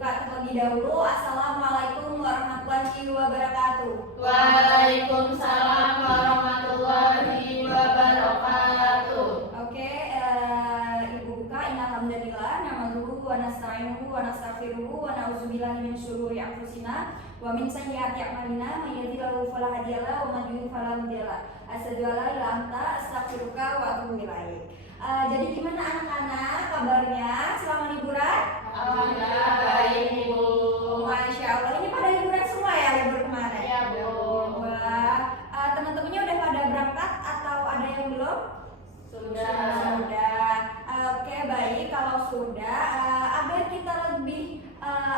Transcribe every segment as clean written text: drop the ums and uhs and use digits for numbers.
buka terlebih dahulu. Assalamualaikum warahmatullahi wabarakatuh. Waalaikumsalam warahmatullahi wabarakatuh. Oke, Ibu buka. Innalhamdulillah nahmaduhu wa nasta'inuhu wa nastaghfiruhu wa na'udzubillahi min syururi anfusina wa min sayyiati a'malina may yahdihillahu fala hadiyalah wa man yudhlil fala hadiyalah. Asyhadu an la ilaha illa anta astaghfiruka wa atubu ilaik. Jadi gimana anak-anak kabarnya selama liburan? Alhamdulillah baik Ibu. Masya Allah, ini pada liburan semua ya, libur kemarin? Ya Bu. Wah, teman-temannya udah pada berangkat atau ada yang belum? Sudah. Oke, baik. Kalau sudah, agar kita lebih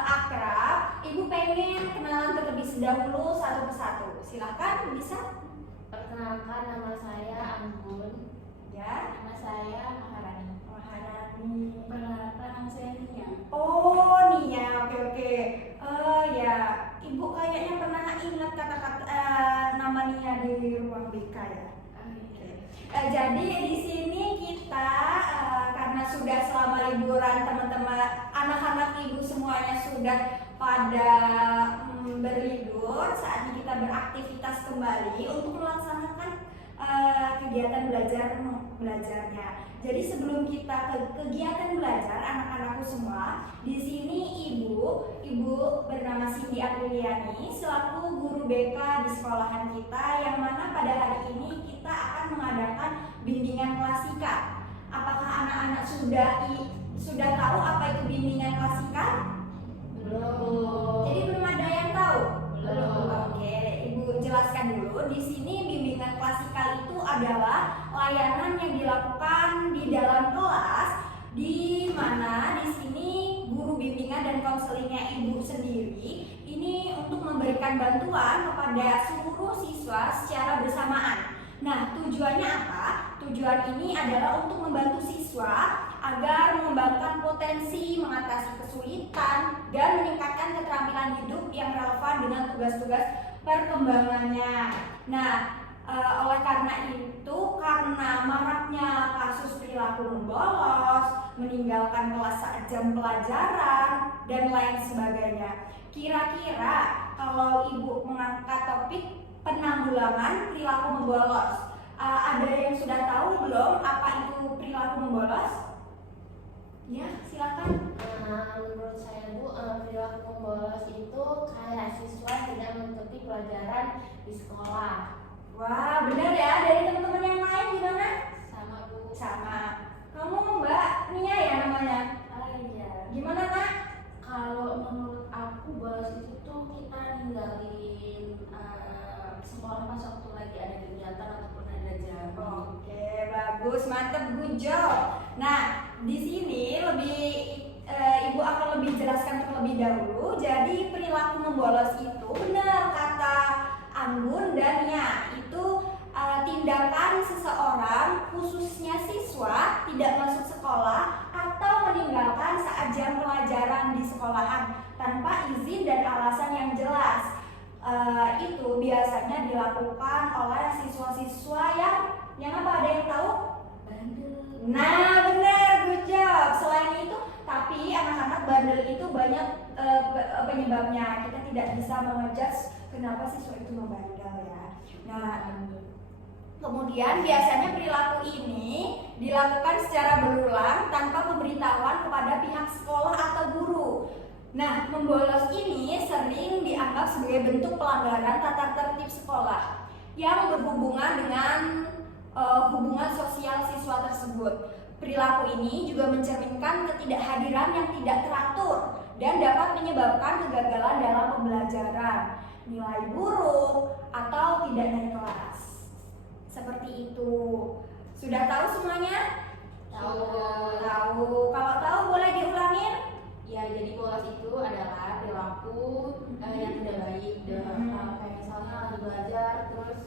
akrab, Ibu pengen kenalan terlebih dahulu satu persatu. Silahkan, bisa? Perkenalkan, nama saya Anggun. Ya. Nama saya Maharani. Maharani. Perkenalkan, nama saya Nia. Oh, Nia. Oke. Ya, Ibu kayaknya pernah ingat kata-kata nama Nia di ruang BK ya. Jadi di sini kita karena sudah selama liburan teman-teman anak-anak Ibu semuanya sudah pada berlibur, saatnya kita beraktivitas kembali untuk melaksanakan kegiatan belajarnya. Jadi sebelum kita ke kegiatan belajar anak-anakku semua, di sini Ibu bernama Cindy Apriliani selaku guru BK di sekolahan kita, yang mana pada hari ini kita akan mengadakan bimbingan klasika. Apakah anak-anak sudah tahu apa itu bimbingan klasika? Belum. Jadi belum ada yang tahu? Belum. Oke, Ibu jelaskan dulu. Di sini bimbingan klasikal itu adalah layanan yang dilakukan di dalam kelas, di mana di sini guru bimbingan dan konselingnya Ibu sendiri ini untuk memberikan bantuan kepada seluruh siswa secara bersamaan. Nah, tujuannya apa? Tujuan ini adalah untuk membantu siswa agar mengembangkan potensi, mengatasi kesulitan, dan meningkatkan keterampilan hidup yang relevan dengan tugas-tugas perkembangannya. Nah, oleh karena itu, karena maraknya kasus perilaku membolos, meninggalkan kelas saat jam pelajaran, dan lain sebagainya. Kira-kira kalau Ibu mengangkat topik penanggulangan perilaku membolos, ada yang sudah tahu belum apa itu perilaku membolos? Ya, silakan. Menurut saya Bu, perilaku membolos itu kayak siswa tidak mengikuti pelajaran di sekolah. Wah, benar ya. Dari teman-teman yang lain gimana? Sama Bu. Sama. Kamu Mbak Nia ya namanya? Iya. Gimana Nak? Kalau menurut aku bolos itu tuh kita ninggalin sekolah pas waktu lagi ada kegiatan ataupun ada jam. Oke, bagus, mantep, good job. Nah, di sini Ibu akan lebih jelaskan terlebih dahulu. Jadi perilaku membolos itu benar kata Anggun dan Nia, itu tindakan seseorang khususnya siswa tidak masuk sekolah atau meninggalkan saat jam pelajaran di sekolahan tanpa izin dan alasan yang jelas. Itu biasanya dilakukan oleh siswa-siswa yang apa, ada yang tahu? Bandel. Nah, benar, good job. Selain itu, tapi anak-anak bandel itu banyak penyebabnya. Kita tidak bisa mengejudge kenapa siswa itu membandel ya. Nah, kemudian biasanya perilaku ini dilakukan secara berulang tanpa pemberitahuan kepada pihak sekolah atau guru. Nah, membolos ini sering dianggap sebagai bentuk pelanggaran tata tertib sekolah yang berhubungan dengan hubungan sosial siswa tersebut. Perilaku ini juga mencerminkan ketidakhadiran yang tidak teratur dan dapat menyebabkan kegagalan dalam pembelajaran, nilai buruk, atau tidak naik kelas. Seperti itu. Sudah tahu semuanya? Tahu. Kalau tahu boleh diulangin? Ya, jadi bolos itu adalah perilaku yang tidak baik. Kayak misalnya lagi belajar terus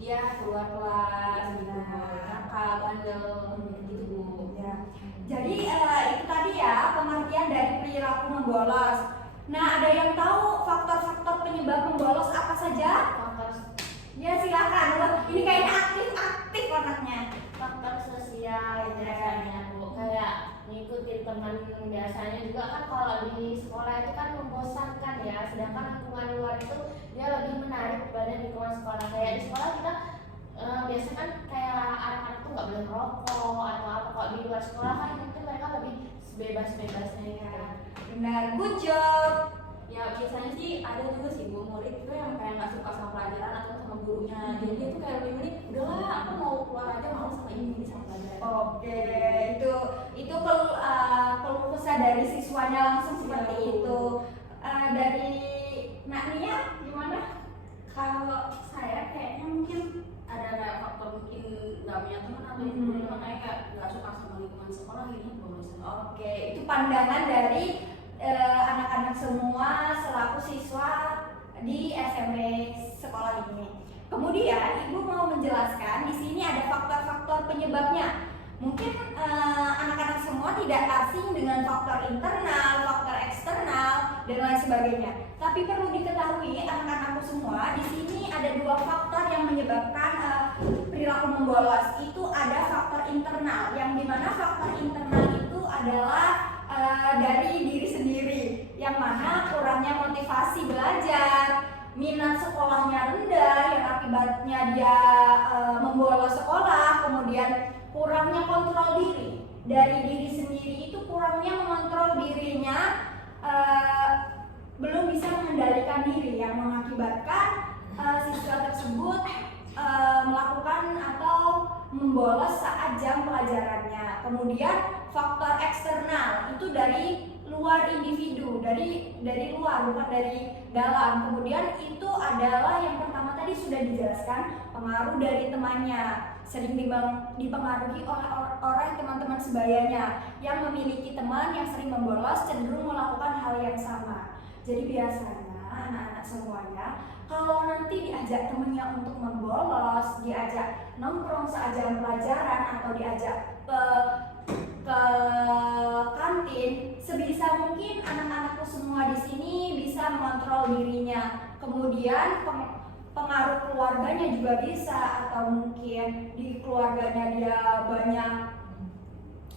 dia keluar kelas gitu, nakal, bandel gitu Bu. Ya. Jadi itu tadi ya pengertian dari perilaku membolos. Nah, ada yang tahu faktor-faktor penyebab membolos apa saja? Ya, silakan. Ini kayaknya aktif anaknya. Faktor sosial biasanya Bu, kayak ngikutin teman. Biasanya juga kan kalau di sekolah itu kan membosankan ya, sedangkan lingkungan luar itu dia lebih menarik daripada lingkungan sekolah. Kayak di sekolah kita biasanya kan kayak anak-anak tuh nggak boleh merokok atau apa. Kalau di luar sekolah kan mungkin mereka lebih bebas-bebasnya gitu. Benar, good job. Ya biasanya sih ada juga sih bu murid itu yang kayak nggak suka sama pelajaran atau sama gurunya, jadi dia tuh kayak lebih milih udahlah aku mau keluar aja mau sama ini sama pelajaran. Oke, itu keluh kesah dari siswanya langsung seperti itu. Dari Nak Nia gimana? Kalau saya kayaknya mungkin ada kayak faktor mungkin nggak punya teman atau gimana, makanya kayak nggak suka sama lingkungan sekolah gitu bosan. Oke, itu pandangan dari anak-anak semua selaku siswa di SMP sekolah ini. Kemudian Ibu mau menjelaskan di sini ada faktor-faktor penyebabnya. Mungkin anak-anak semua tidak asing dengan faktor internal, faktor eksternal, dan lain sebagainya. Tapi perlu diketahui anak-anakku semua, di sini ada dua faktor yang menyebabkan perilaku membolos. Itu ada faktor internal, yang dimana faktor internal itu adalah dari diri sendiri, yang mana kurangnya motivasi belajar, minat sekolahnya rendah, yang akibatnya dia membolos sekolah, kemudian kurangnya kontrol diri dari diri sendiri, itu kurangnya mengontrol dirinya, belum bisa mengendalikan diri, yang mengakibatkan siswa tersebut melakukan atau membolos saat jam pelajarannya. Kemudian faktor eksternal itu dari luar individu, dari luar bukan dari dalam. Kemudian itu adalah yang pertama tadi sudah dijelaskan, pengaruh dari temannya, sering dipengaruhi oleh teman-teman sebayanya yang memiliki teman yang sering membolos, cenderung melakukan hal yang sama. Jadi biasanya anak-anak semuanya kalau nanti diajak temennya untuk membolos, diajak nongkrong saat jam pelajaran atau diajak ke kantin, sebisa mungkin anak-anakku semua di sini bisa mengontrol dirinya. Kemudian pengaruh keluarganya juga bisa, atau mungkin di keluarganya dia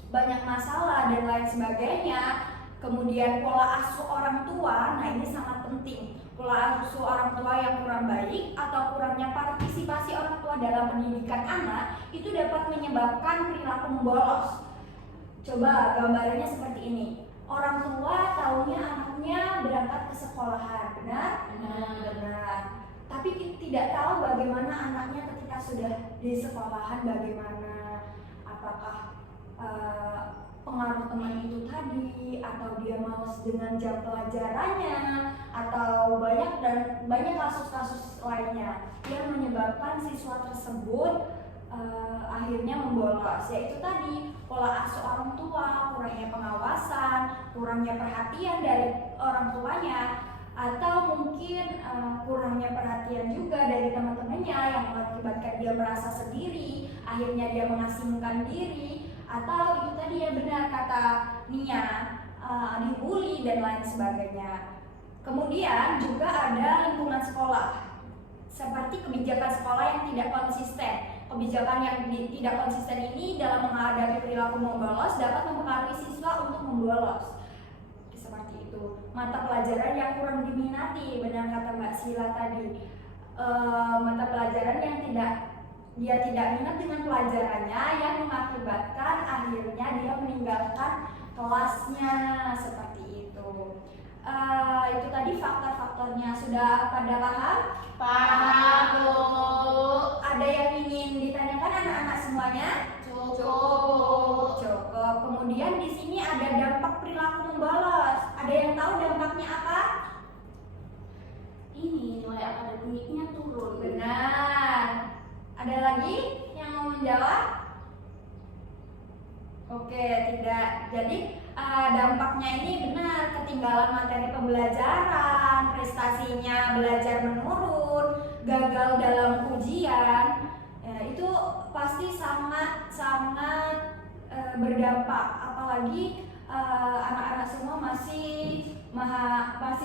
banyak masalah dan lain sebagainya. Kemudian pola asuh orang tua, nah ini sangat penting. Pola asuh orang tua yang kurang baik atau kurangnya partisipasi orang tua dalam pendidikan anak itu dapat menyebabkan perilaku membolos. Coba gambarannya seperti ini. Orang tua taunya anaknya berangkat ke sekolahan, benar? Benar. Tapi tidak tahu bagaimana anaknya ketika sudah di sekolahan, bagaimana, apakah pengaruh teman itu tadi, atau dia malas dengan jam pelajarannya, atau banyak kasus-kasus lainnya yang menyebabkan siswa tersebut akhirnya membolos, yaitu tadi pola asuh orang tua, kurangnya pengawasan, kurangnya perhatian dari orang tuanya, atau mungkin kurangnya perhatian juga dari teman-temannya yang mengakibatkan dia merasa sendiri, akhirnya dia mengasingkan diri, atau itu tadi ya benar kata Nia, dibully dan lain sebagainya. Kemudian juga ada lingkungan sekolah, seperti kebijakan sekolah yang tidak konsisten. Kebijakan yang tidak konsisten ini dalam menghadapi perilaku membolos dapat mempengaruhi siswa untuk membolos. Seperti itu. Mata pelajaran yang kurang diminati, benar kata Mbak Sila tadi. Mata pelajaran yang dia tidak minat dengan pelajarannya, yang mengakibatkan akhirnya dia meninggalkan kelasnya, seperti itu. Itu tadi faktor-faktornya. Sudah pada paham? Paham, Bu. Ada yang ingin ditanyakan anak-anak semuanya? Cukup. Cukup. Kemudian di sini ada dampak perilaku membolos. Ada yang tahu dampaknya apa? Ini nilai akademiknya turun. Benar. Ada lagi yang mau menjawab? Oke, tidak. Jadi dampaknya ini benar, ketinggalan materi pembelajaran, prestasinya belajar menurun, gagal dalam ujian, itu pasti sangat berdampak. Apalagi anak-anak semua masih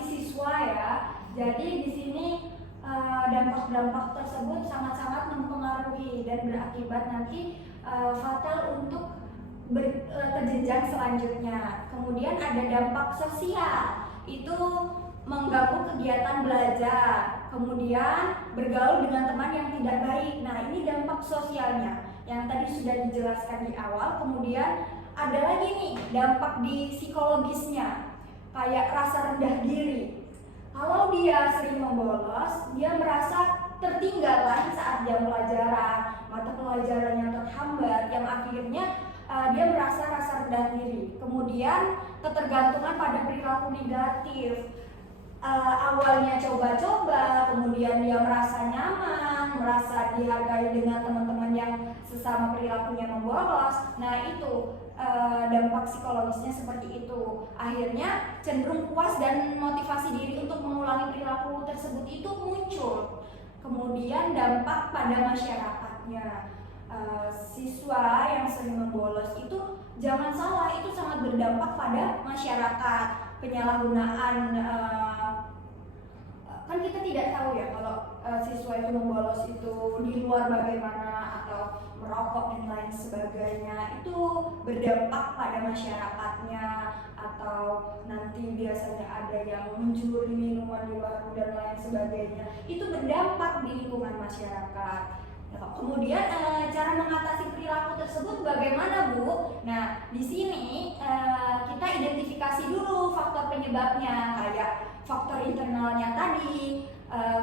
siswa ya. Jadi di sini dampak-dampak tersebut sangat-sangat mempengaruhi dan berakibat nanti fatal untuk ke jenjang selanjutnya. Kemudian ada dampak sosial, itu mengganggu kegiatan belajar, kemudian bergaul dengan teman yang tidak baik. Nah, ini dampak sosialnya yang tadi sudah dijelaskan di awal. Kemudian ada lagi nih dampak di psikologisnya, kayak rasa rendah diri. Kalau dia sering membolos, dia merasa tertinggalan saat jam pelajaran, mata pelajarannya terhambat, yang akhirnya dia merasa rasa rendah diri. Kemudian ketergantungan pada perilaku negatif. Awalnya coba-coba, kemudian dia merasa nyaman, merasa dihargai dengan teman-teman yang sesama perilakunya membolos. Nah, itu dampak psikologisnya seperti itu. Akhirnya cenderung puas dan motivasi diri untuk mengulangi perilaku tersebut itu muncul. Kemudian dampak pada masyarakatnya. Siswa yang sering membolos itu jangan salah, itu sangat berdampak pada masyarakat. Penyalahgunaan, kan kita tidak tahu ya kalau siswa itu membolos itu di luar bagaimana, atau merokok dan lain sebagainya, itu berdampak pada masyarakatnya, atau nanti biasanya ada yang mencuri minuman di warung dan lain sebagainya, itu berdampak di lingkungan masyarakat. Kemudian cara mengatasi perilaku tersebut bagaimana, Bu? Nah, di sini kita identifikasi dulu faktor penyebabnya, kayak faktor internalnya tadi,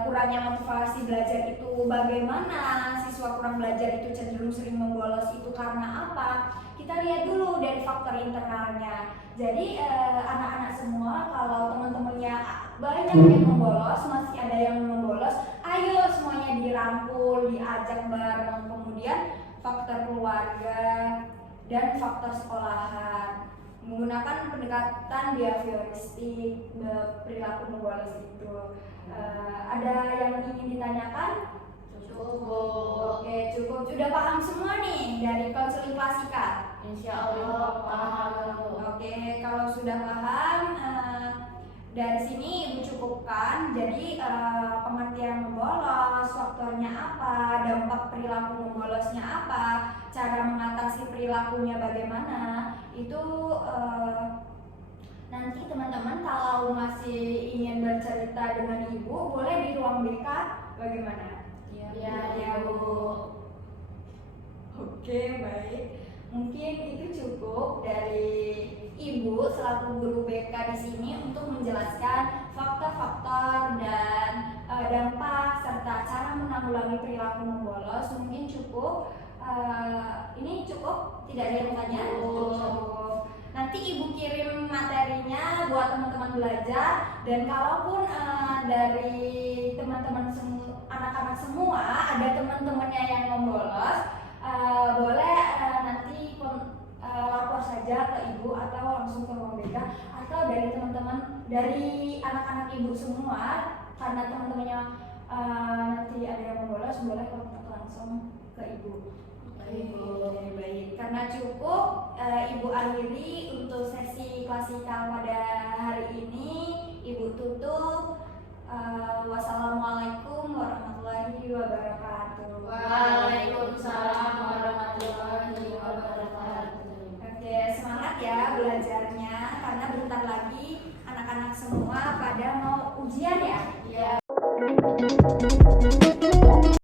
kurangnya motivasi belajar itu bagaimana, siswa kurang belajar itu cenderung sering membolos itu karena apa? Kita lihat dulu dari faktor internalnya. Jadi anak-anak semua, kalau teman-temannya banyak yang membolos, masih ada yang membolos, ayo semuanya dirangkul, diajak bareng. Kemudian faktor keluarga dan faktor sekolahan, menggunakan pendekatan behavioristik perilaku membolos itu. Ada yang ingin ditanyakan? Cukup. Oke, cukup. Sudah paham semua nih dari konseling klasika? Insya Allah paham. Oke, kalau sudah paham, dari sini Ibu cukupkan. Jadi pengertian membolos, faktornya apa, dampak perilaku membolosnya apa, cara mengatasi perilakunya bagaimana, itu nanti teman-teman kalau masih ingin bercerita dengan Ibu, boleh di ruang BK, bagaimana? Ya, Bu. Oke, baik. Mungkin itu cukup dari Ibu selaku guru BK di sini untuk menjelaskan faktor-faktor dan dampak serta cara menanggulangi perilaku membolos. Mungkin cukup. Ini cukup? Tidak ada yang tanya? Cukup. Nanti Ibu kirim materinya buat teman-teman belajar, dan kalaupun dari teman-teman anak-anak semua ada teman-temannya yang membolos, boleh nanti lapor saja ke Ibu atau langsung ke ruang BK, atau dari teman-teman dari anak-anak Ibu semua, karena teman-temannya nanti ada yang membolos, boleh kontak langsung ke Ibu. Baik. Karena cukup, Ibu akhiri untuk sesi klasikal pada hari ini. Ibu tutup. Wassalamualaikum warahmatullahi wabarakatuh. Waalaikumsalam warahmatullahi wabarakatuh. Oke, semangat ya belajarnya, karena bentar lagi anak-anak semua pada mau ujian ya. Ya.